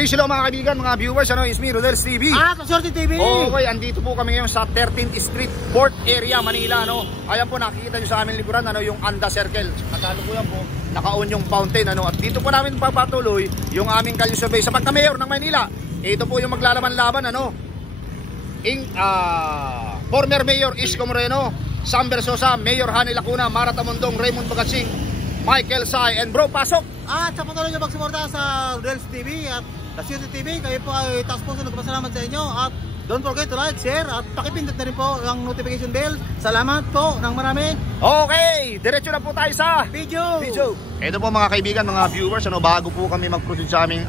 Hello mga kaibigan, mga viewers, is me, Rodel's TV. Kasorte TV. Okay, andito po kami ngayon sa 13th Street, Port Area, Manila, Ayan po, nakikita nyo sa aming likuran, yung Anda Circle. Katalo po yan po, naka-on yung fountain, At dito po namin papatuloy yung aming kalye survey sa pagka-mayor ng Manila. Ito po yung maglalaban-laban, former Mayor Isko Moreno, Sam Bersosa, Mayor Hani Lacuna, Mara Tamundong, Raymond Bagatsing, Michael Sai, and bro, pasok! At sa patuloy nyo magsuporta sa Rodel's TV at Kasorte TV, kayo po ay taas puso nagpasalamat sa inyo. At don't forget to like, share, at pakipindot na rin po ang notification bell. Salamat po ng marami. Okay, diretso na po tayo sa video. Ito po mga kaibigan, mga viewers, bago po kami mag-proceed sa aming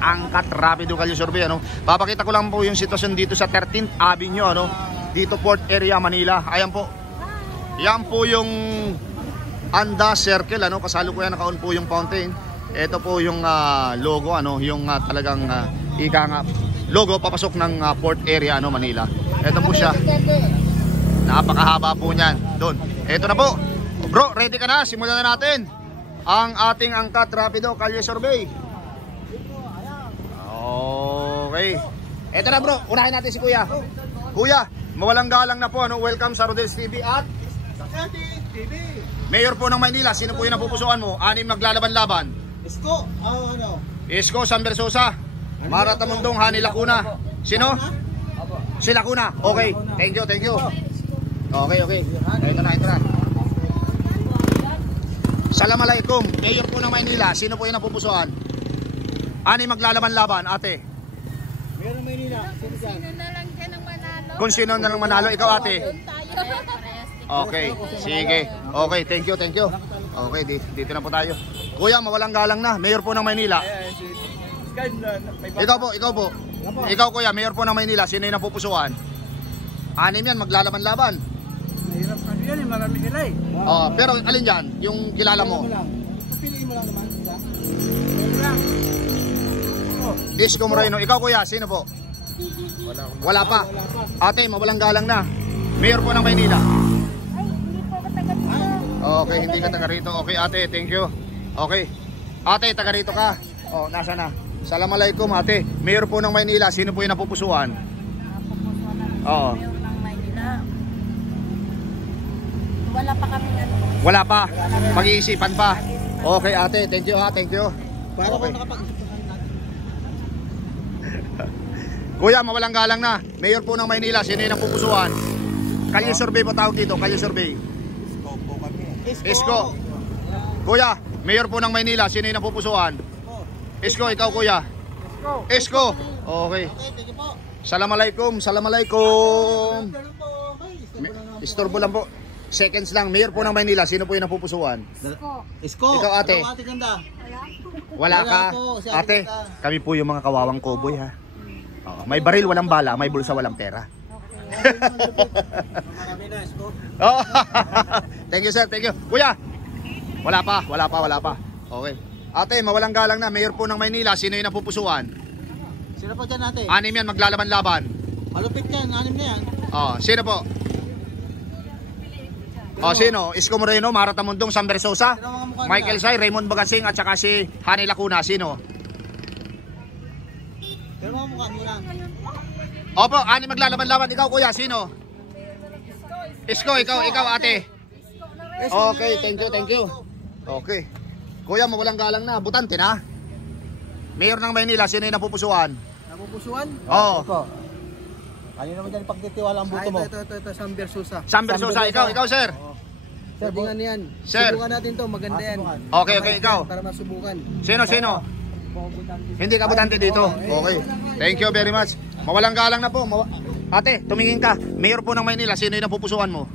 angkat rapido kalye survey, papakita ko lang po yung sitwasyon dito sa 13th Avenue, dito Port Area, Manila. Ayan po. Yan po yung Anda Circle, kasalukuyan naka-on po yung fountain. Ito po yung logo, yung talagang ika nga logo papasok ng Port Area, Manila. Ito po siya. Napakahaba po niyan. Doon. Ito na po. Bro, ready ka na? Simulan na natin ang ating angkat rapido kalye survey. Okay. Ito na bro, unahin natin si Kuya. Kuya, mawalang galang na po, welcome sa Rodel's TV at Kasorte TV. Mayor po ng Maynila. Sino po yung napupusuan mo? 6 naglalaban-laban. Isko, Isko, Sam Bersosa, Mara Tamundong, Hani Lacuna. Sino? Si Lacuna. Okay, thank you. Okay. Ito na. Assalamualaikum. Mayor po ng Maynila. Sino po yung napupusuan? 6 maglalaban-laban, ate. Mayor ng Maynila. Sino na lang siya ng manalo? Kung sino na lang manalo, ikaw ate. Okay, sige. Okay, thank you. Okay, dito na po tayo. Kuya, mawalang galang na. Mayor po ng Maynila. Ikaw po. Ikaw kuya, Mayor po ng Maynila. Sino yung napupusuan? 6 yan, maglalaban-laban. Mahirap kasi yan, marami sila eh. Pero alin yan? Yung kilala mo? Piliin mo lang naman. Isko Moreno. Ikaw kuya, sino po? Wala pa. Ate, mawalang galang na. Mayor po ng Maynila. Okay, hindi ka taga rito. Okay ate, thank you. Okay. Ate, taga rito ka. Nasa na? Assalamualaikum ate. Mayor po ng Maynila, sino po yung napupusuan? Oo. Mayor ng Maynila. Wala pa kami Wala pa. Pag-iisipan pa. Okay ate, thank you ha, thank you. Para Okay. makapag-isip natin. Kuya, mawalang galang na. Mayor po ng Maynila, sino yung napupusuan? Kalye survey po tawag dito, kalye survey. Isko. Kuya, Mayor po ng Maynila, sino yung napupusuan? Isko, ikaw kuya. Isko. Okay. Thank you po. Assalamualaikum. Istorbo lang po. Seconds lang. Mayor po ng Maynila, sino po yung napupusuan? Isko. Ikaw ate. Ate ganda. Wala ka. po, si Ate, Ganda. kami po yung mga kawawang cowboy ha. May baril, walang bala. May bulsa, walang pera. Marami na, Isko. Thank you sir, thank you. Kuya, wala pa. Okay. Ate, mawalang galang na. Mayor po ng Maynila, sino yung napupusuan? Sino po dyan ate? 6 yan, maglalaban-laban. Malupit yan, 6 na yan. Sino po? Sino? Isko Moreno, Mara Tamundong, Sam Bersosa, Sino ang mga mukha nila? Michael Sai, Raymond Bagatsing, at saka si Hani Lacuna. Sino? Pero mga mukha muna. Opo, 6 maglalaban-laban. Ikaw kuya, sino? Isko, ikaw ate. Okay, thank you. Okay. Kuya, mawalang galang na. Butante na. Mayor ng Maynila, sino yung napupusuan? Napupusuan? Oo. Ano naman dyan pagtitiwala ang buto mo? Ito, Sam Bersosa. Sam Bersosa, ikaw sir. Sir, bungan yan. Sir. Subukan natin to, maganda yan. Okay, ikaw. Para masubukan. Sino? Hindi ka butante dito. Okay. Thank you very much. Mawalang galang na po. Ate, tumingin ka. Mayor po ng Maynila, sino yung napupusuan mo?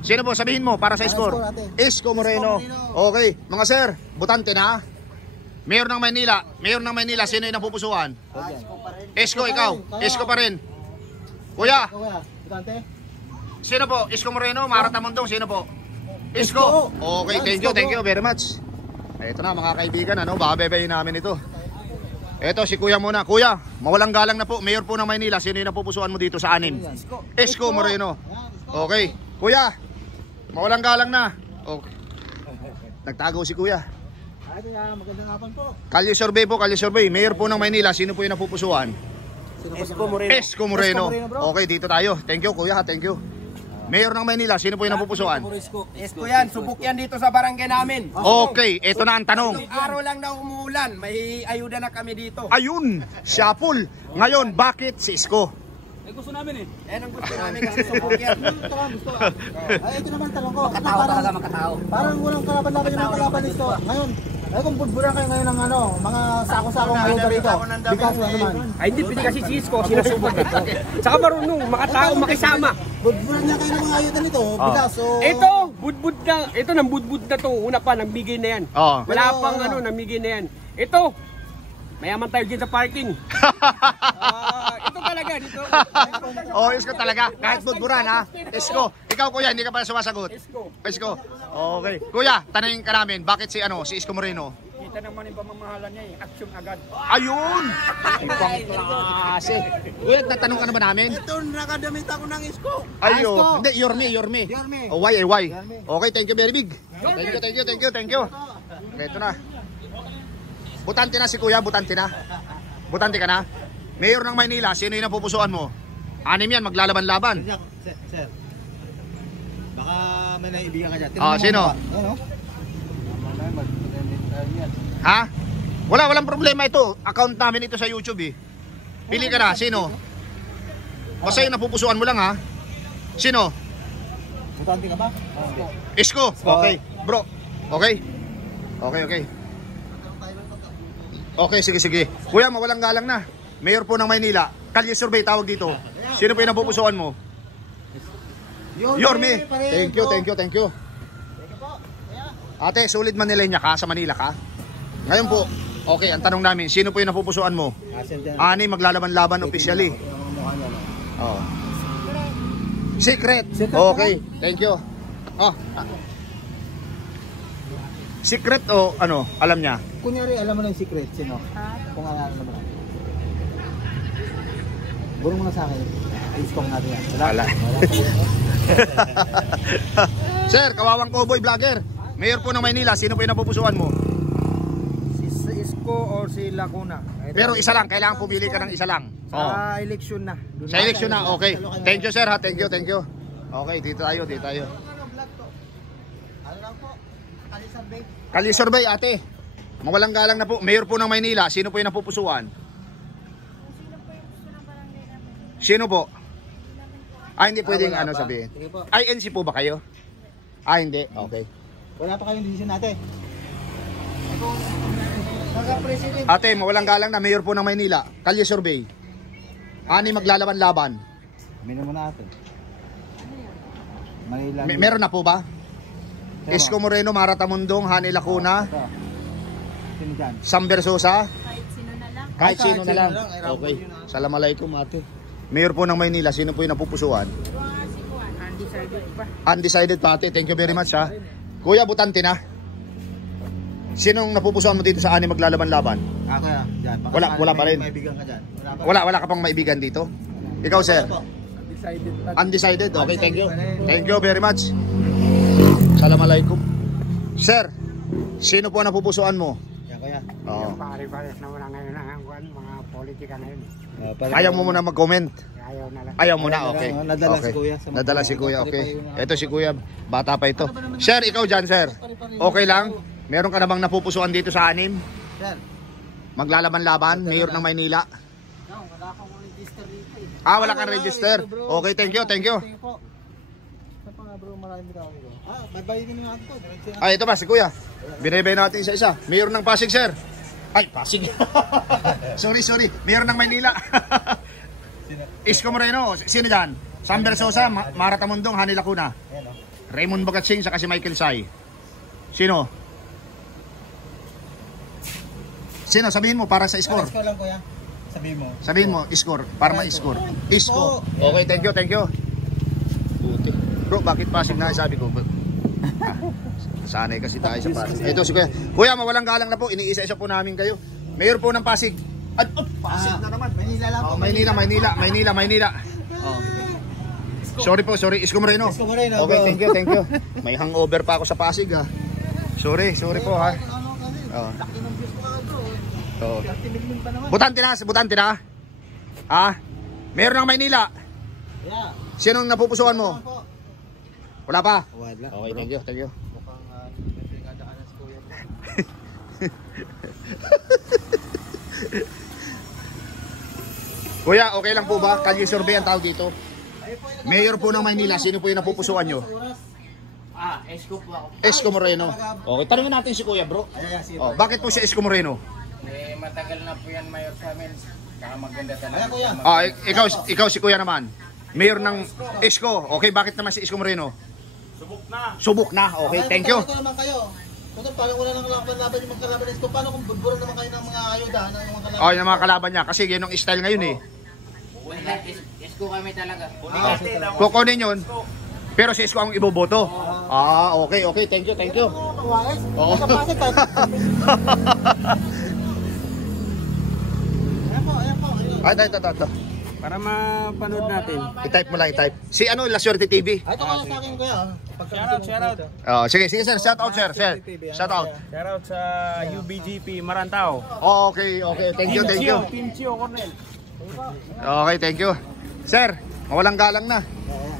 Sino po? Sabihin mo para sa score. Isko Moreno. Okay. Mga sir, butante na. Mayor ng Maynila, sino yung napupusuan? Isko, ikaw. Isko pa rin. Kuya, sino po? Isko Moreno, Mara Tamundong, sino po? Isko. Okay, thank you very much. Ito na mga kaibigan, bababayin namin ito. Ito si kuya muna. Kuya, mawalang galang na po. Mayor po ng Maynila, sino yung napupusuan mo dito sa 6? Isko Moreno. Okay. Kuya, mawalang galang na. Okay. Nagtago si kuya. Ay, magandang hapon po. Kalye survey po, kalye survey. Mayor po ng Maynila, sino po yung napupusuan? Esko Moreno. Esko Moreno. Esko Moreno, bro. Okay, dito tayo. Thank you, kuya. Thank you. Mayor ng Maynila, sino po yung napupusuan? Esko yan, subok yan dito sa barangay namin. Okay, ito na ang tanong. Araw lang na umuulan, may ayuda na kami dito. Ayun, Siapol. Ngayon, bakit si Isko? Yan ang gusto namin kasi subok yan. Gusto. Ay, ito naman tanong ko. Makatao talaga, makatao. Parang walang kalaban-laban yung mga kalaban nito. Ngayon, ay kung budburan kayo ngayon ng ano, mga sako-sakong ayuda rito. Bigas na naman. Ay hindi pwede kasi si Isko, sinasubok ito. Saka marunong, makatao, makisama. Budburan niya kayo ng mga ayuda nito. Bigas, so... Ito, budbud na, ito nang budbud na to. Una pa, nagbigay na yan. Oo. Wala pang ano, nagbigay na yan. Ito, mayaman tayo dyan sa parking. Ito talaga, dito. Oh, Isko talaga. Kahit budburan ha. Isko. Ikaw kuya, hindi ka pa sumasagot. Isko. Isko. Okay. Kuya, tanungin ka namin, bakit si Isko Moreno? Kita naman yung pamamahalan niya eh, action agad. Ayun! Ibang klase. Kuya, natanong ka na ba namin? Ito, nakadamit ako ng Isko. Ayo. Isko. Hindi, Yorme. Yorme. Oh, why? Okay, thank you very big. Thank you. Okay, ito na. Butante na si kuya, butante na. Butante ka na? Mayor ng Maynila, sino yung napupusuan mo? Anim yan, maglalaban-laban. Sir. Baka may naibigan ka dyan. Sino? Ano? Ha? Walang problema ito. Account namin ito sa YouTube eh. Pili ka na, sino? Basta yung napupusuan mo lang ha. Sino? Butante ka ba? Isko. Okay. Bro. Okay. Okay, sige. Kuya, mawalang galang na. Mayor po ng Maynila. Kalye survey tawag dito. Sino po yung napupusuan mo? Yorme. Thank you. Ate, solid Manilenya ka? Sa Manila ka? Ngayon po, okay, ang tanong namin, sino po yung napupusuan mo? Ani, maglalaban-laban officially. Oh. Secret. Okay, thank you. Secret o ano, alam niya? Kunyari, alam mo na yung secret, sino? Kung alam mo na. Burong mo na sa akin. Iskong natin yan. Wala. Sir, kawawang cowboy vlogger. Mayor po ng Maynila, sino po yung napupusuan mo? Si Isko or si Lacuna. Pero isa lang, kailangan pumili ka ng isa lang. Sa eleksyon na. Sa eleksyon na, okay. Thank you sir ha, thank you. Okay, dito tayo. Ano lang po? Kalisabay. Kalye survey ate. Mawalang galang na po. Mayor po ng Maynila, sino po yung napupusuan? Sino po? Hindi pwedeng wala ano pa. sabihin. Sige po. INC po ba kayo? Hindi, okay. Wala pa kayong decision natin. Ate, mawalang galang na mayor po ng Maynila. Kalye survey. Ani maglalaban-laban. Mino mo natin. Manila. Meron na po ba? Isko Moreno, Maratamundong, Hani Lacuna, Sino dyan? Sam Versosa. Kahit sino na lang. Kahit sino na lang. ay Rambo Okay. yun, Assalamualaikum ate. Mayor po ng Maynila, sino po yung napupusuan? Undecided pa ate. Thank you very much ha. Kuya, butante na. Sinong napupusuan mo dito sa ani maglalaban-laban? Kaya, dyan. Baka Wala sakali pa rin. May bigang ka dyan. Wala ka pang maibigan dito? Ikaw sir? Undecided. Okay, thank you. Thank you very much. Assalamualaikum. Sir, sino po ang napupusuan mo? Yan kaya. Oo. Pare-pares na wala ngayon ang mga politika ngayon. Ayaw mo muna mag-comment. Ayaw na lang. Ayaw mo na, okay. Nadala Okay. si kuya. sa mga- Nadala si kuya, okay. Pare-pareho na. Ito si kuya, bata pa ito. Sir, ikaw dyan, sir. Okay lang? Meron ka na bang napupusuan dito sa anim? Sir. Maglalaban-laban, mayor ng Maynila. Wala akong register dito eh. Wala kang register. Okay, thank you. Thank you po. Sa pa nga bro, maraming tao ko. Bye-bye din natin to. Diretso na. Ito ba, si kuya. Binibay natin isa-isa. Mayor ng Pasig, sir. Ay, Pasig. sorry. Mayor ng Maynila. Isko Moreno. Sino dyan? Sam Versosa, Maratamundong, Hani Lacuna. Ayan o. Raymond Bagatsing, saka si Michael Sai. Sino? Sino? Sabihin mo para sa score. Score lang kuya. Sabihin mo, score. Para ma-score. Isko. Okay, thank you. Buti. Bro, bakit Pasig na? Sabi ko. Sanay kasi tayo sa Pasig. Ito si Kuya. Kuya, mawalang galang na po. Iniisa-isa po namin kayo. Mayor po ng Pasig. Pasig na naman. Manila lang po. Maynila. Oh. Sorry po, Isko Moreno. Isko Moreno, Okay, bro. thank you. May hangover pa ako sa Pasig ha. Sorry po ha. Ano kasi, Oh. Laki ng views ko bro. Oh. 30 million pa naman. Butante na. Ah? Mayor ng Maynila. Yeah. Sinong napupusuan mo? Ano po? Wala pa? Wala. Okay, thank you, thank you. Mukhang pinagdadaanan si Kuya bro. Kuya, okay lang po ba? Kalye survey ang tawag dito. Mayor po ng Maynila, sino po yung napupusuan nyo? Esko po ako. Esko Moreno. Okay, tanungin natin si Kuya bro. Ayan, si Oh, bakit po si Esko Moreno? Matagal na po yan mayor sa amin. Kaya maganda talaga. Ayan Kuya. Ah, ikaw si Kuya naman. Mayor ng Esko. Okay, bakit naman si Esko Moreno? Subok na. Okay, thank you. Ito naman kayo. Kung paano wala nang laban yung magkalaban Esko, paano kung budburan naman kayo ng mga ayuda ng mga kalaban? Oh, yung mga kalaban niya kasi yun ang style ngayon eh. Esko kami talaga. Kukunin yun. Pero si Esko ang iboboto. Ah, okay, okay. Thank you, thank you. Oo. Ayan po. Ay, ito. Para mapanood natin. I-type mo lang, i-type. Si ano, La Suerte TV. Ito ka sa akin Kuya. Shoutout. Oh, sige sir. Shout out, sir. Shout out. Shoutout sa UBGP Marantao. Okay. Thank you. Team Chio Cornel. Okay, thank you. Sir, mawalang galang na.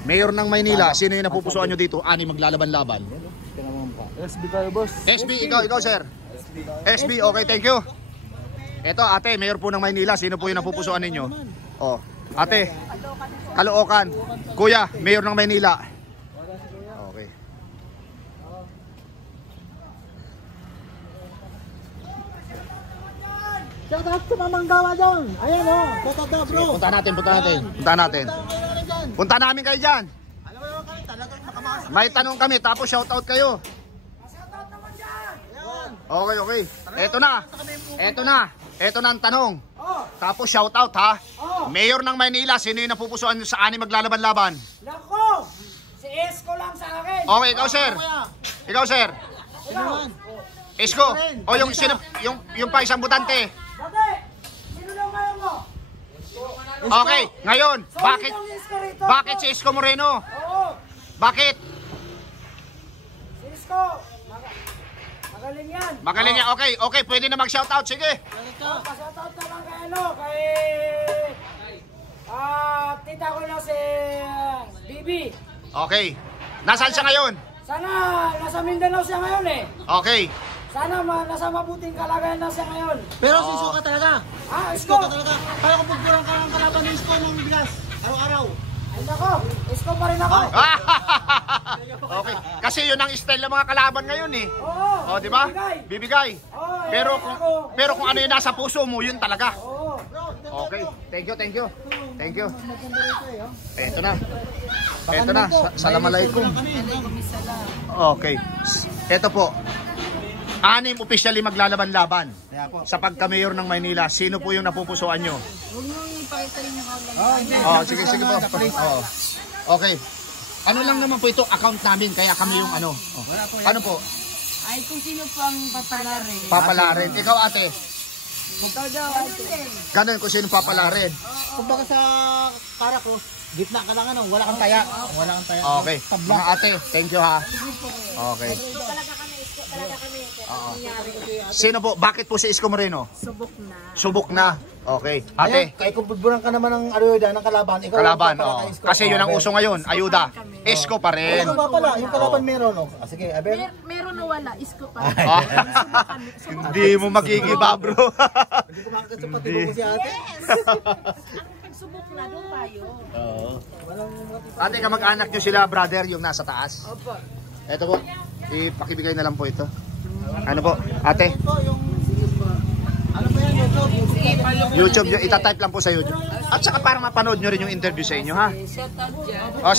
Mayor ng Maynila, sino yung napupusuan nyo dito? Ani maglalaban-laban. SB tayo, boss. SB, ikaw sir. SB, okay, thank you. Ito, ate, mayor po ng Maynila, sino po yung napupusuan ninyo? Oh, ate, Caloocan. Kuya, mayor ng Maynila. Okay. Shout out sa mamanggawa dyan. Ayan o. Shout out daw bro. Punta natin. Punta namin kayo dyan. Alam mo naman kami talagang makamasa. May tanong kami, tapos shoutout kayo. Okay. Ito na ang tanong. Tapos shoutout ha. Mayor ng Maynila, sino yung napupusuan nyo sa ani maglalaban-laban? Nako! Si Esko lang sa akin. Okay, ikaw sir. Sino man? Esko. O yung pa isang butante. Bakit? Sino lang ngayon mo? Okay, ngayon, bakit Solid ang Esko rito. bakit si Esko Moreno? Oo. Bakit? Si Esko. Magaling yan. Magaling niya. Okay, pwede na mag-shoutout. Sige. Pasoutout naman kay tita ko na si Bibi. Okay. Nasaan siya ngayon? Sana nasa Mindanao siya ngayon eh. Okay. Sana nasa mabuting kalagayan na siya ngayon. Pero si Isko ka talaga. Esko. Isko ka talaga. Kaya kung pagburang ka ng kalaban ni Isko ng bigas. Araw-araw. Ay nako, Esko pa rin ako. Okay. Kasi yun ang style ng mga kalaban ngayon eh. Oo. Oh, di ba? Bibigay. Oo, Pero kung ano yung nasa puso mo, yun talaga. Oo. Okay. Thank you. Ito na. Salamalaikum. Okay. Ito po. 6 officially maglalaban-laban sa pagka-mayor ng Maynila. Sino po yung napupusuan nyo? Huwag nyo ipakita rin yung outline. Oh, sige po. Oh. Okay. Ano lang naman po ito, account namin, kaya kami yung ano. Oh. Ano po? Ay, kung sino pang papalarin. Papalarin. Ikaw ate, Ikaw daw, ate. ganun kung sino papalarin. Kung baka sa Caracross, gitna ka lang ano, wala kang taya. Okay. Mga ate, thank you ha. Okay. Talaga kami. Sino po? Bakit po si Isko Moreno? Subok na. Okay. Ate, Ate, kaya kung pagburang ka naman ng ayuda ng kalaban, ikaw kalaban. lang Oh. kay Isko. Kasi yun ang uso ngayon. Ayuda. Isko pa rin. Ano ba pala? Yung kalaban meron, no? Sige, aber. Meron o wala, Isko pa. Ah, hindi mo magigiba bro. Hindi ko makakat sa pati ko si ate. Subok na doon tayo. Ate, kamag-anak nyo sila, brother, yung nasa taas? Opo. Ito po, ipakibigay na lang po ito. Ano po, ate? Ano ba yan, YouTube, itatype lang po sa YouTube. At saka para mapanood nyo rin yung interview sa inyo, ha? Shoutout dyan. O,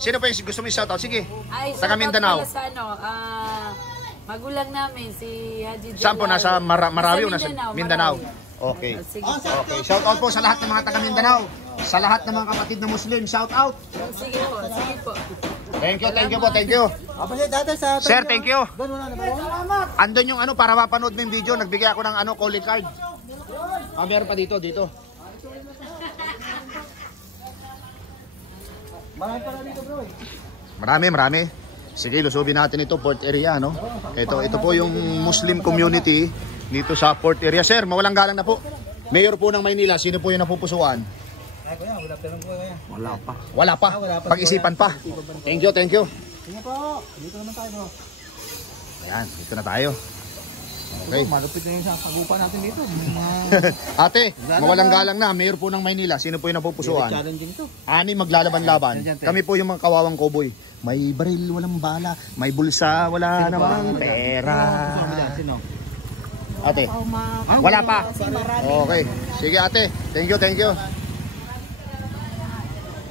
sino po yung gusto mo i-shoutout? Sige, Ay, taga Mindanao. shoutout pala sa magulang namin, si Haji Jalal. Saan po? Nasa Marawi o nasa Mindanao? Mindanao? Marawi. Okay. Sige. Okay, shoutout po sa lahat ng mga taga Mindanao. Sa lahat ng mga kapatid na Muslim, shoutout. Sige po. Thank you po, thank you. dati sa Sir, thank you. doon wala naman. Salamat. Andun yung ano, para mapanood mo yung video, nagbigay ako ng ano, calling card. Meron pa dito. Marami pala dito, bro. Marami. Sige, lusubin natin ito, port area, no? Ito po yung Muslim community dito sa port area. Sir, mawalang galang na po. Mayor po ng Maynila, sino po yung napupusuan? Ay, kuya, wala pa lang po, kuya. Wala pa. Pag-isipan pa. Thank you, thank you. Sige po, dito naman tayo, bro. Ayan, dito na tayo. Okay. Malupit na yung sasagupan natin dito. Ate, mawalang galang na. Mayor po ng Maynila, sino po yung napupusuan? Challenge din ito. Ani maglalaban-laban. Kami po yung mga kawawang cowboy. May baril, walang bala. May bulsa, wala namang pera. Ate, wala pa. Okay. Sige ate, thank you, thank you.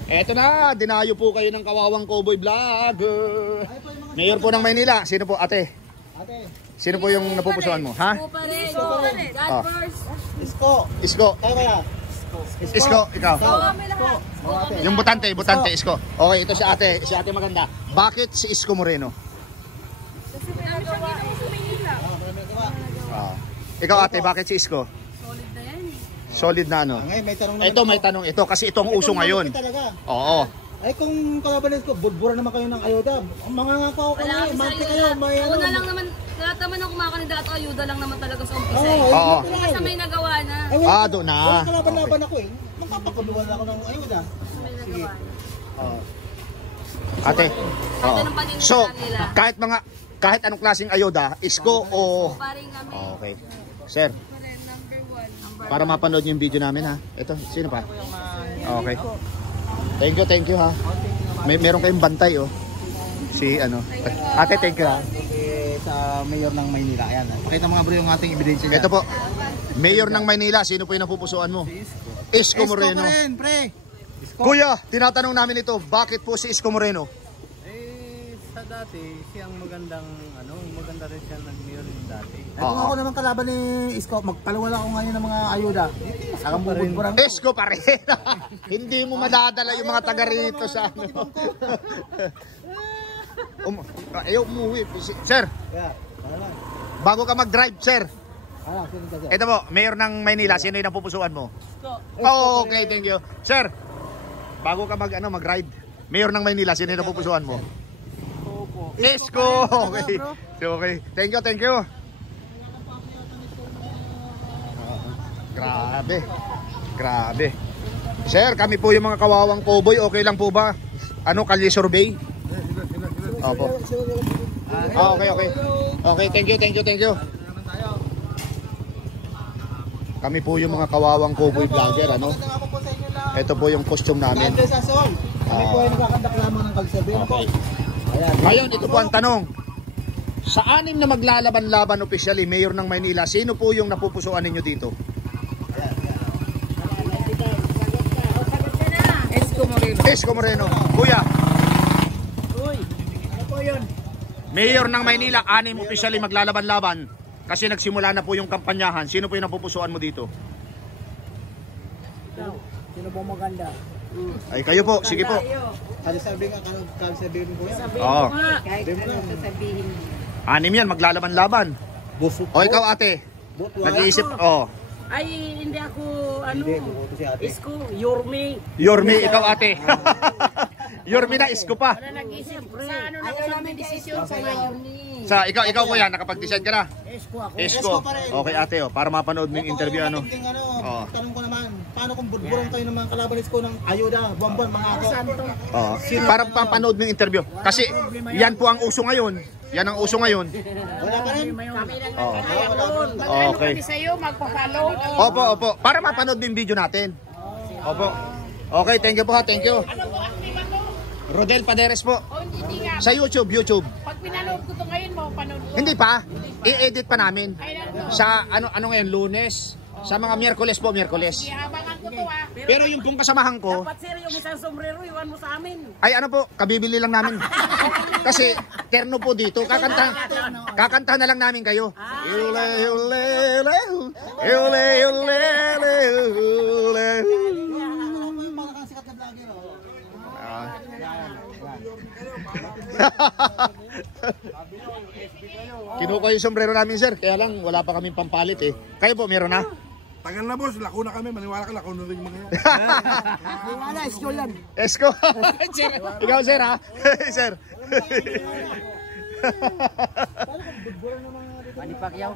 Eto na, dinayo po kayo ng kawawang cowboy vlogger. Mayor po ng Maynila, sino po ate? Sino po yung napupusuan mo? Ha? Isko pa rin. God first. Isko. Isko, ikaw. Kami lahat. Yung butante, Isko. Okay, ito si ate maganda. Bakit si Isko Moreno? Kasi marami siyang ginawa sa Maynila. Ikaw ate, bakit si Isko? Solid na yan. Solid na ano? Ngayon, may tanong naman. Ito may tanong ito kasi ito ang uso ngayon. Talaga. Oo. Ay kung kalabanin ko, budbura naman kayo ng ayuda. Mga nga pa ako Wala kayo, kami sa manti ayuda. kayo, may ano. Una lang naman, lahat naman ng kumakandidato, ayuda lang naman talaga sa umpisa. Oo. Kasi may nagawa na. Doon na. Wala kalaban-laban ako eh. Magpapakuluan ako ng ayuda. May nagawa na. Ate. Kahit anong paninira So, nila. kahit anong klaseng ayuda, Isko o Paring kami. okay. Sir, Number 1. para mapanood niyo yung video namin ha. Ito, sino pa? Okay. Thank you ha. Meron kayong bantay oh. Si ano. Ate, thank you ha. Sa mayor ng Maynila, ayan. Pakita mga bro yung ating ebidensya niya. Ito po. Mayor ng Maynila, sino po yung napupusuan mo? Isko Moreno. Isko pa rin, pre. Kuya, tinatanong namin ito, bakit po si Isko Moreno? Sa dati, siyang maganda rin siya nag-mayor yung dati. Kung ako naman kalaban ni Isko, magpalawala ako ngayon ng mga ayuda. Akang bubudburang ko. Isko pa rin. Hindi mo madadala yung mga taga rito sa ano. Ayaw umuwi. Sir, Yeah, wala. bago ka mag-drive, sir. Sino ka dyan? Ito po, Mayor ng Maynila, sino yung napupusuan mo? Okay, thank you. Sir, bago ka mag-ride, Mayor ng Maynila, sino yung napupusuan mo? Isko. Okay. Okay. Thank you. Grabe. Sir, kami po yung mga kawawang cowboy, okay lang po ba? Kalye survey? Opo. Okay. Okay, thank you. Kami po yung mga kawawang cowboy vlogger, Magandang hapon po sa inyo lahat. Ito po yung costume namin. Andre Sasol. Kami po ay nagkakandak lamang ng kalsabi. Okay. Ayan. Ngayon, ito po ang tanong. Sa 6 na maglalaban-laban officially, Mayor ng Maynila, sino po yung napupusuan ninyo dito? Isko Moreno. Kuya. Ano po yun? Mayor ng Maynila, 6 officially maglalaban-laban. Kasi nagsimula na po yung kampanyahan. Sino po yung napupusuan mo dito? Sino po maganda? Ay, kayo po. Sige po. Kalisabi mo po yan. Oo. Kahit ano sasabihin. 6 yan, maglalaban-laban. Busok O, ikaw ate. Nag-iisip. Ay, hindi ako, Hindi, buto si ate. Isko, Yorme. Yormi, ikaw ate. Yormi na, Isko pa. Nag-isip, sa ano na ako namin desisyon sa Yorme. Sa ikaw kuya, nakapag-decide ka na? Isko ako. Isko. Okay ate, para mapanood mo yung interview ano. Oo. Tanong ko naman, paano kung budburang kayo ng mga kalabanis ko ng ayuda, buwan-buwan, mga ako? Oo. Para mapanood mo yung interview. Kasi yan po ang uso ngayon. Yan ang uso ngayon. Wala pa rin? Kami lang Oo. nagkakaya doon. Okay. Mag-ano kami sa'yo, magpa-follow. Opo. Para mapanood mo yung video natin. Opo. Okay, thank you po ha. Thank you. Ano po, active ako? Rodel Paderes po. O, hindi nga. Sa YouTube. Pag pinanood ko to ngayon, mapapanood ko. Hindi pa. I-edit pa namin. Ay, nandun. Sa ano ngayon, Lunes. Sa mga Miyerkules po, Miyerkules. Ihabangan ko to ah. Pero yung pong kasamahan ko, Dapat sir, yung isang sombrero, iwan mo sa amin. ay ano po, kabibili lang namin. Kasi terno po dito, kakanta na lang namin kayo. Yule, yule, yule, yule, yule. Kinuha yung sombrero namin sir, kaya lang wala pa kaming pampalit eh. Kayo po, meron na? Tagal na boss, lako na kami, maniwala ka, lako na rin mga yan. Wala, isko yan. Esko. Ikaw sir ha? Sir. Manny Pacquiao.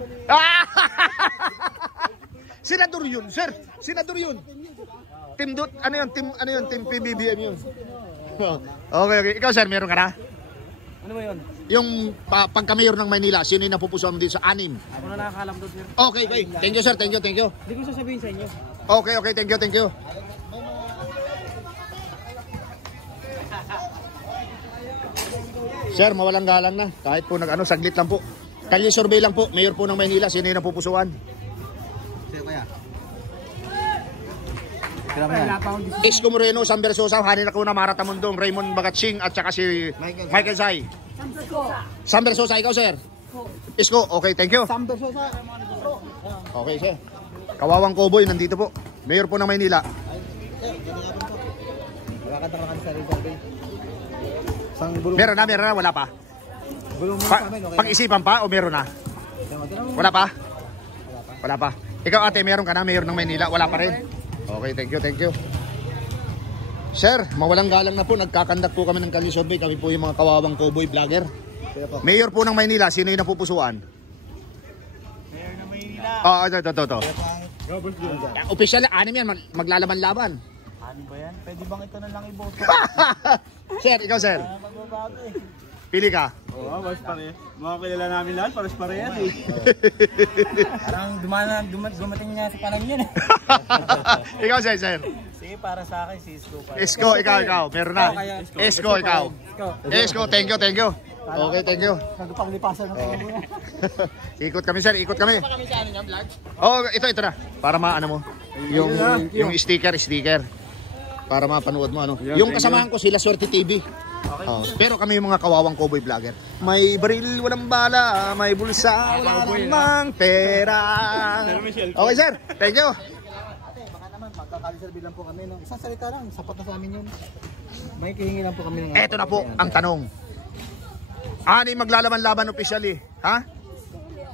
Senador yun, sir. Senador yun. Team Dot, ano yun, Team PBBM yun. Okay. Ikaw, sir, meron ka na? Ano ba yun? Yung pagka-mayor ng Maynila, sino yung napupusuan mo dito sa 6? Ako na nakakalam doon, sir. Okay. Thank you, sir. Thank you. Hindi ko sasabihin sa inyo. Okay. Thank you. Sir, mawalang galang na. Kahit po saglit lang po. Kalye survey lang po. Mayor po ng Maynila, sino yung napupusuan? Sino kaya? Isko Moreno, Sam Versosa, Hani Lacuna, Mara Tamundong, Raymond Bagatsing, at saka si Michael Sai. Sam Versosa, ikaw, sir? Isko, okay, thank you. Sam Versosa. Okay, sir. Kawawang Cowboy, nandito po. Mayor po ng Maynila. Nakakanta ka sa survey. Sang bulong. Meron na, wala pa. Bulong mo sa amin, okay. Pag-isipan pa o meron na? Wala pa? Wala pa. Ikaw, ate, meron ka na, Mayor ng Maynila? Wala pa rin? Okay, thank you. Sir, mawalang galang na po. Nagkakandak po kami ng Kalye Survey. Kami po yung mga kawawang cowboy vlogger. Mayor po ng Maynila, sino yung napupusuan? Mayor ng Maynila. Ito. Official, 6 yan. Maglalaban-laban. Ano ba yan? Pwede bang ito na lang iboto? Sir, ikaw, sir. Magbabago eh. Pili ka. Oo, mas pare. Mga kilala namin lahat, pares parehas eh. Parang dumating niya sa panang yun eh. Ikaw, sir. Sige, para sa akin, si Isko. Isko, ikaw. Meron na. Isko, ikaw. Isko, thank you. Okay, thank you. Nagpaglipasan ng mga muna. Ikot kami, sir. Oh, ito na. Para maano mo. Yung sticker. Para mapanood mo ano. Yung kasamahan ko sila Swerte TV. Oh, pero kami yung mga kawawang cowboy vlogger. May baril, walang bala. May bulsa, wala namang pera. Okay, sir. Thank you. Ate, baka naman, magkakaliserbi lang po kami. No? Isang salita lang, sapat na sa amin yun. May kihingi lang po kami. Eto na po ang tanong. Ano yung maglalaban-laban officially? Ha?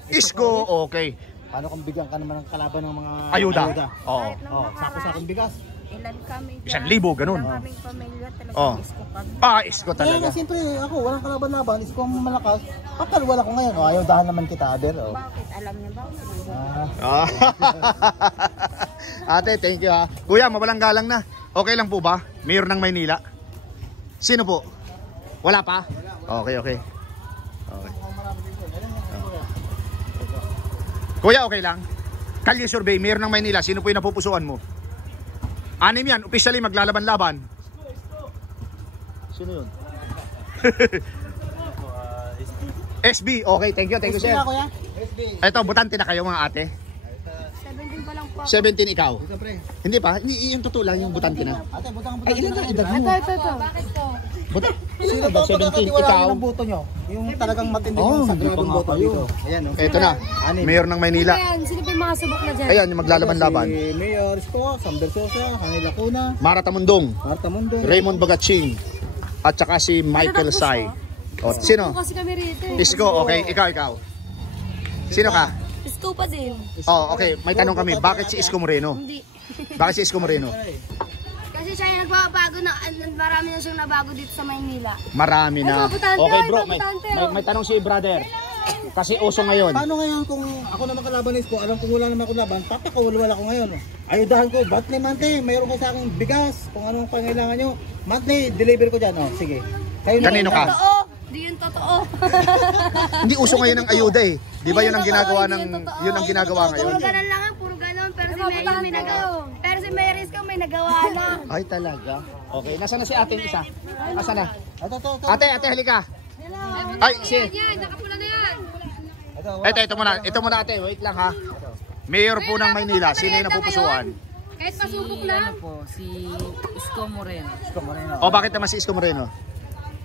Isko, okay. Paano kung bigyan ka naman ng kalaban ng mga Ayuda. Oo. Oh, sako-sakong bigas. Ilan kami 1,000, ganun. Ilan kaming pamilya talaga Oh. isko kami. Isko Kaya talaga. nga, siyempre, ako, walang kalaban-laban. Isko ang malakas. Kapal, wala ko ngayon. Oh, ayudahan naman kita, Aber. Oh. Bakit? Alam niya ba? Ate, thank you ha. Kuya, mawalang galang na. Okay lang po ba? Mayor ng Maynila? Sino po? Wala pa? Okay. Kuya, okay lang? Kalye Survey, Mayor ng Maynila, sino po yung napupusuan mo? 6 yan, officially maglalaban-laban. Sino yun? SB, okay, thank you sir. Kuya. Ito, butante na kayo mga ate. 17 pa lang po. 17 ikaw? Siyempre. Hindi pa, yung totoo lang yung butante na. Ate, butang Ay, ilan na edad mo? Ito. Bakit po? Sino ba? 17, Wala ikaw? ng boto nyo. Yung talagang matindi Oh, yung hindi pa sagradong nga boto kayo. dito. Ayan, oh. Ito na, Mayor ng Maynila. Ayan, sino pa yung mga subok na dyan? Ayan, yung maglalaban-laban. Si Mayor Isko, Sam Versosa, Hani Lacuna, Mara Tamundong, Marta Mundo. Raymond Bagatsing, at saka si Michael Sai. O, sino? Kasi kami rito eh. Isko, okay. Ikaw. Sino ka? Isko pa din. Oh, okay. May tanong kami. Bakit si Isko Moreno? Hindi. Bakit si Isko Moreno? Kasi siya yung nagbabago na, marami na siyang nabago dito sa Maynila. Marami na. Ay, mabutante, Okay bro, ay, mabutante, may tanong si brother. Kasi uso ngayon. Paano ngayon kung ako naman kalaban ni Isko, alam kong wala naman ako laban, papakawala ko ngayon. Ayudahan ko, monthly, mayroon ko sa akin bigas, kung anong pangailangan nyo. Monthly, deliver ko dyan. Oh, sige. Kayo na- Kanino ka? Totoo. Di yun totoo. Hindi uso ngayon ng ayuda eh. Di ba yun ang ginagawa Hindi ng yun totoo. yun ang ginagawa ngayon? Puro ganun lang, puro ganun. Pero si Mayor may nagawa. Pero si Mayor Isko may nagawa na. Ay talaga. Okay, nasaan na si ate isa? Asa na? Ito. Ate, halika. Ay, si. Yan, nakapula na yan. Ito muna ate, wait lang ha. Mayor po ng Maynila, sino yung napupusuan? Kahit pasubok lang. Po, si Isko Moreno. O bakit naman si Isko Moreno?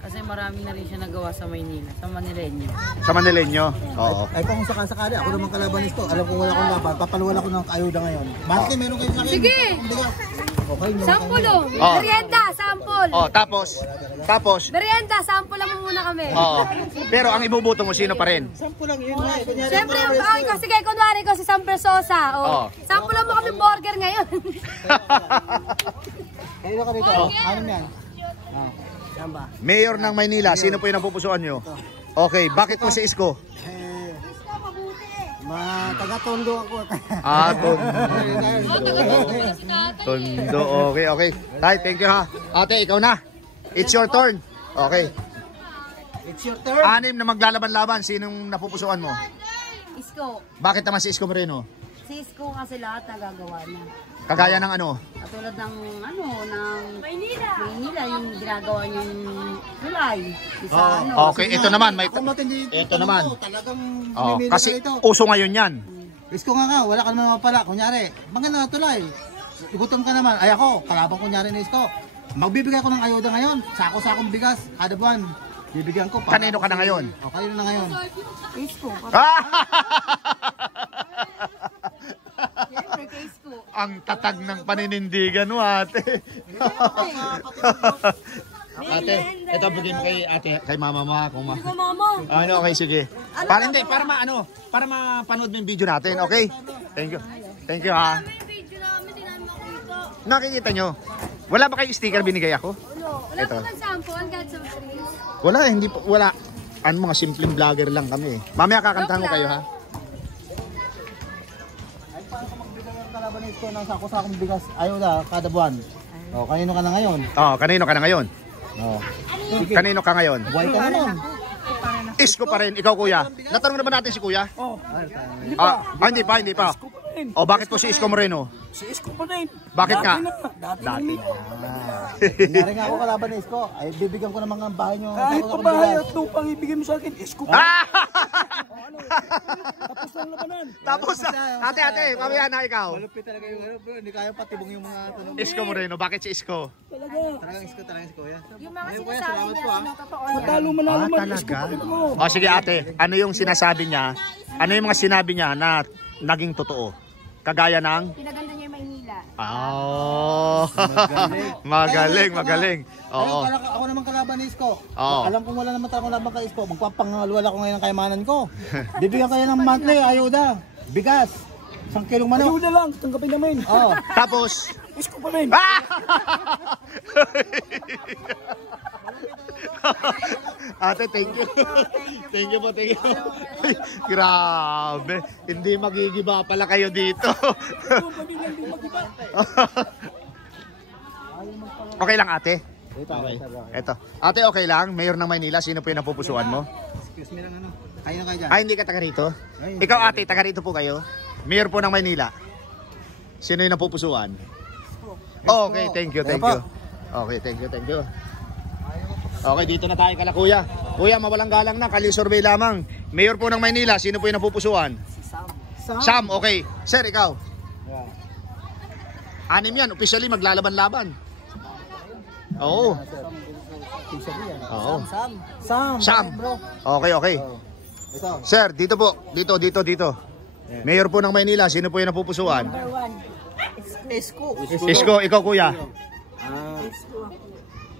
Kasi marami na rin siya nagawa sa Maynila, sa Manileño. Sa Manileño? Oo. Ay kung sakasakali, ako naman kalaban ni Isko, alam kong wala akong laban, papalwala ko ng ayuda ngayon. Monthly, meron kayo sa akin. Sige. Bigas. Okay, meron Sample kayo. oh. Oh. Merienda, sample. Oh, tapos, Merienda, sample lang muna kami. oo. Pero ang ibubuto mo, sino pa rin? Sample lang yun. Kunyari, Siyempre, sige, kunwari ko si Sam Versosa. Oh. Sample lang mo kami burger ngayon. Kayo ka rito. Ano yan? Mayor ng Maynila, sino po yung napupusuan nyo? Okay, bakit po si Isko? Taga-tondo ako. Tondo, okay, okay. Tay, thank you ha. Ate, ikaw na. It's your turn. Okay. It's your turn. 6 na maglalaban-laban, sinong napupusuan mo? Isko. Bakit naman si Isko Moreno? Si Isko kasi lahat nagagawa na. Kagaya ng ano? Katulad ng ng Maynila, yung ginagawa niyang tulay. Okay, ito naman. Kung matindi Ito naman. talagang Kasi uso ngayon yan. Isko nga, wala ka naman mapala. Kunyari, maganda na tulay. Igutom ka naman. Ay ako, kalaban kunyari ni Isko. Magbibigay ko ng ayuda ngayon. Sako-sakong bigas, kada buwan. Bibigyan ko. Kanino ka na ngayon? Kanino na ngayon? Isko. Siyempre kay Isko. Ang tatag ng paninindigan mo, ate. Ate, ito bigyan mo kay mama mo, kung ma. Ano, okay, sige. Para hindi, para mapanood mo yung video natin, okay? Thank you. Thank you, ha. Nakikita nyo? Wala ba kayong sticker binigay ako? Wala Ito. po ng sample, kahit some trees. Wala, hindi po, wala. Ano, mga simpleng vlogger lang kami. Mamaya kakantahan ko kayo, ha? Ay, paano ka magbigay ng kalaban ni Isko ng sako-sakong bigas? Ayuda, kada buwan. Kanino ka na ngayon? Kanino ka na ngayon? Kanino ka ngayon? Buhay ka naman. Isko pa rin, ikaw kuya. Natanong na ba natin si kuya? Hindi pa. Bakit po si Isko Moreno? Si Isko pa rin. Bakit ka? Dati. Kunyari nga ako kalaban ni Isko, ay bibigyan ko ng mga bahay nyo. Kahit pa bahay at lupang ibigay mo sa akin, Isko pa. Tapos ang labanan. Tapos, ate, mamaya na ikaw. Malupit talaga yung bro, hindi kaya patibong yung mga tanong. Isko Moreno, bakit si Isko? Talagang Isko kuya. Yung mga Kuya, sinasabi salamat niya, po, ano, totoo yan. Matalo manalo man, Isko pa rin mo. Sige ate, ano yung sinasabi niya? Ano yung mga sinabi niya na naging totoo? Kagaya ng? Pinaganda niya yung Maynila. Magaling. Oo. Ako naman kalaban ni Isko. Oo. Alam kong wala naman tayong laban kay Isko. Magpapangaluwala ko ngayon ang kayamanan ko. Bibigyan kayo ng monthly, ayuda, bigas, 1 kilong manok. Ayuda lang, tanggapin namin. Tapos, Isko pa rin. ate, thank you. Thank you po. Ay, grabe. Hindi magigiba pala kayo dito. Okay lang ate? Okay. Eto. Ate, okay lang? Mayor ng Maynila, sino po yung napupusuan mo? Excuse me lang ano. Kayo na kayo dyan. Hindi ka taga rito? Ikaw ate, taga rito po kayo? Mayor po ng Maynila. Sino yung napupusuan? Okay, thank you. Okay, thank you. Okay, dito na tayo kala kuya. Kuya, mawalang galang na, kali-survey lamang. Mayor po ng Maynila, sino po yung napupusuan? Sam, okay. Sir, ikaw? 6 yan, officially maglalaban-laban. Oo. Sam. Okay. Ito. Sir, dito po. Dito. Mayor po ng Maynila, sino po yung napupusuan? Isko, ikaw kuya.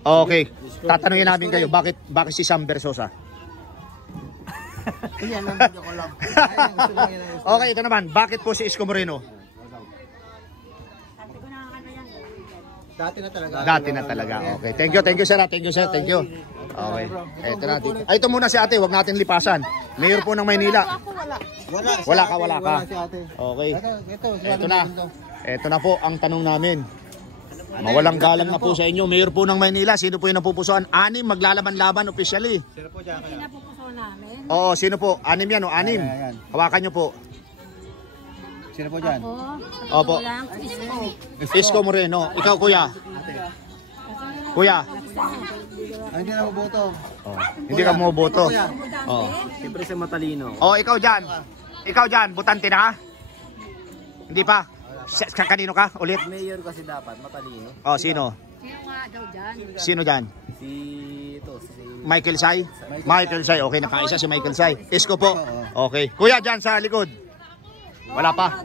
Okay. Tatanungin namin kayo, bakit si Sam Versosa? Okay, ito naman. Bakit po si Isko Moreno? Dati na talaga. Okay. Thank you sir. Thank you. Okay. Ito na dito. Ito muna si ate, wag natin lipasan. Mayor po ng Maynila. Wala ka. Okay. Ito na po ang tanong namin. Mawalang galang na po sa inyo. Mayor po ng Maynila, sino po yung napupusuan? 6 maglalaban-laban officially. Sino po dyan? Pinapupusuan namin. Oo, sino po? 6 yan o 6. Hawakan nyo po. Sino po dyan? Opo. Lang, Isko. Isko Moreno. Ikaw kuya. Kuya. Hindi na maboto. Hindi ka bumoboto. Siyempre sa matalino. Ikaw dyan. Butante na ka? Hindi pa. Kanino ka? Ulit? Mayor kasi dapat matalino. Sino? Sino nga daw dyan? Sino dyan? Si Michael Say? Michael Say. Okay, nakaisa si Michael Say. Isko po. Okay. Kuya, dyan sa likod. Wala pa.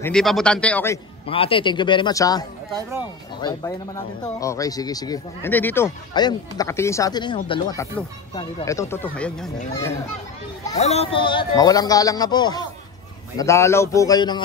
Hindi pa butante. Okay. Mga ate, thank you very much ha. Tayo bro. Okay. Bayan naman natin to. Okay, sige. Hindi, dito. Ayan, nakatingin sa atin. Ayan, 2, 3. Saan dito? Ito. Ayan. Hello po ate. Mawalang galang na po. Nadalaw po kayo ng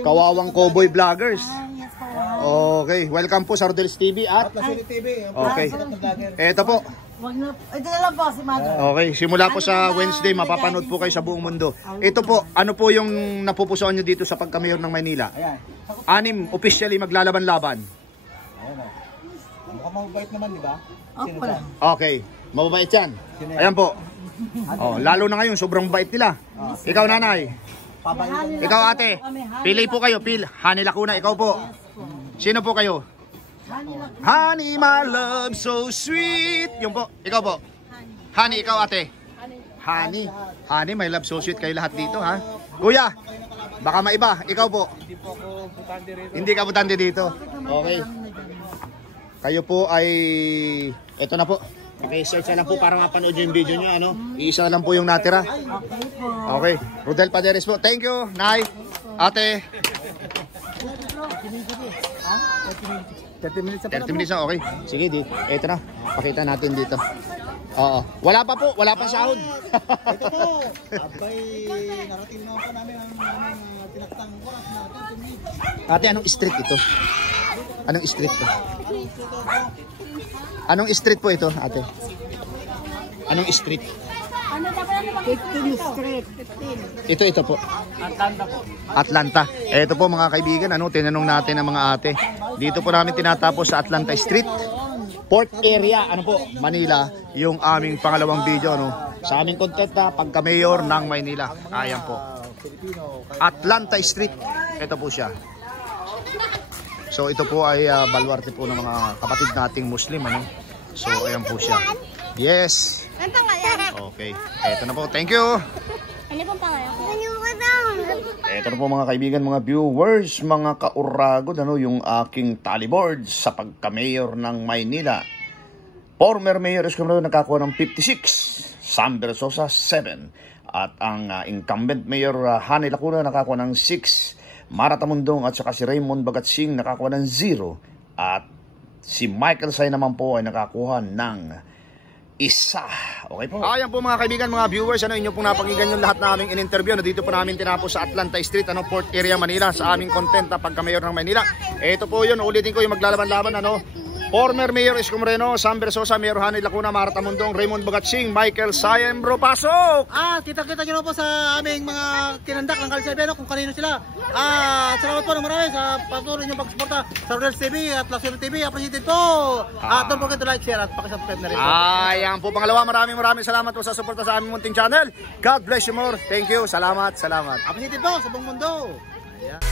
kawawang cowboy vloggers. Yes po. Okay, welcome po sa Rodel's TV at Lasuri TV. Okay. Vlogger. Eto po. Wag na. Ito na lang po si Mother. Okay, simula po sa Wednesday, mapapanood po kayo sa buong mundo. Ito po, ano po yung napupusuan nyo dito sa pagka-mayor ng Maynila? Ayan. 6 officially maglalaban-laban. Ayan o. Mukhang mabait naman, di ba? Sino Opo. ba? Okay, mababait yan. Ayan po. Oh, lalo na ngayon, sobrang bait nila. Ikaw, nanay. Pabait. Ikaw, ate. Pili po kayo, Honey Lacuna, ikaw po. Sino po kayo? Honey, my love, so sweet. Yung po, ikaw po. Honey, ikaw, ate. Honey. Honey, my love, so sweet kayo lahat dito, ha? Kuya, baka maiba. Ikaw po. Hindi po ako butante rito. Hindi ka butante dito. Okay. Kayo po ay... Ito na po. I-search na lang po para mapanood yung video nyo. Ano? Iisa na lang po yung natira. Okay. Rodel Paderes po. Thank you, Nay. Ate. 30 minutes sa 30 minutes na. Okay. Sige, ito na. Pakita natin dito. Oo. Wala pa po. Wala pang sahod. Ito po. Abay, narating naman po namin ang tinaktang oras natin. Ate, anong street ito? Anong street to? Anong street po ito, ate? Anong street? Ano dapat ano 15 Street. 15. Ito po. Atlanta po. Atlanta. Ito po mga kaibigan, ano, tinanong natin ang mga ate. Dito po namin tinatapos sa Atlanta Street. Port area, ano po, Manila, yung aming pangalawang video, ano, sa aming content na pagka-mayor ng Maynila. Ayan po. Atlanta Street. Ito po siya. So ito po ay baluarte po ng mga kapatid nating Muslim, ano. So ayan po siya. Yes. Ang pangalan? Okay. Ito na po. Thank you. Ano pong pangalan? Ano ka daw? Ito na po mga kaibigan, mga viewers, mga kauragod, ano, yung aking tallyboard sa pagka-mayor ng Maynila. Former Mayor Escamillo nakakuha ng 56, Sam Bersosa 7, at ang incumbent Mayor Honey Lacuna nakakuha ng 6, Mara Tamundong at saka si Raymond Bagatsing nakakuha ng 0, at si Michael Say naman po ay nakakuha ng 1. Okay po. Ayan po mga kaibigan, mga viewers, ano, inyo pong napakinggan yung lahat na aming in-interview. Dito po namin tinapos sa Atlanta Street, ano, Port Area, Manila, sa aming content na pagka-mayor ng Maynila. Ito po yun, ulitin ko yung maglalaban-laban, ano. Former Mayor Isko Moreno, Sam Bersosa, Mayor Honey Lacuna, Mara Tamundong, Raymond Bagatsing, Michael Sayem, bro, pasok! Kita-kita nyo na po sa aming mga tinandak ng Kalisabeno kung kanino sila. Salamat po ng marami sa patuloy nyo pagsuporta sa Rodel's TV at Lasuri TV. Appreciated po. Don't forget to like, share at pakisubscribe na rin po. Ayan po, pangalawa, maraming salamat po sa suporta sa aming munting channel. God bless you more. Thank you. Salamat. Appreciated po sa buong mundo. Ayan.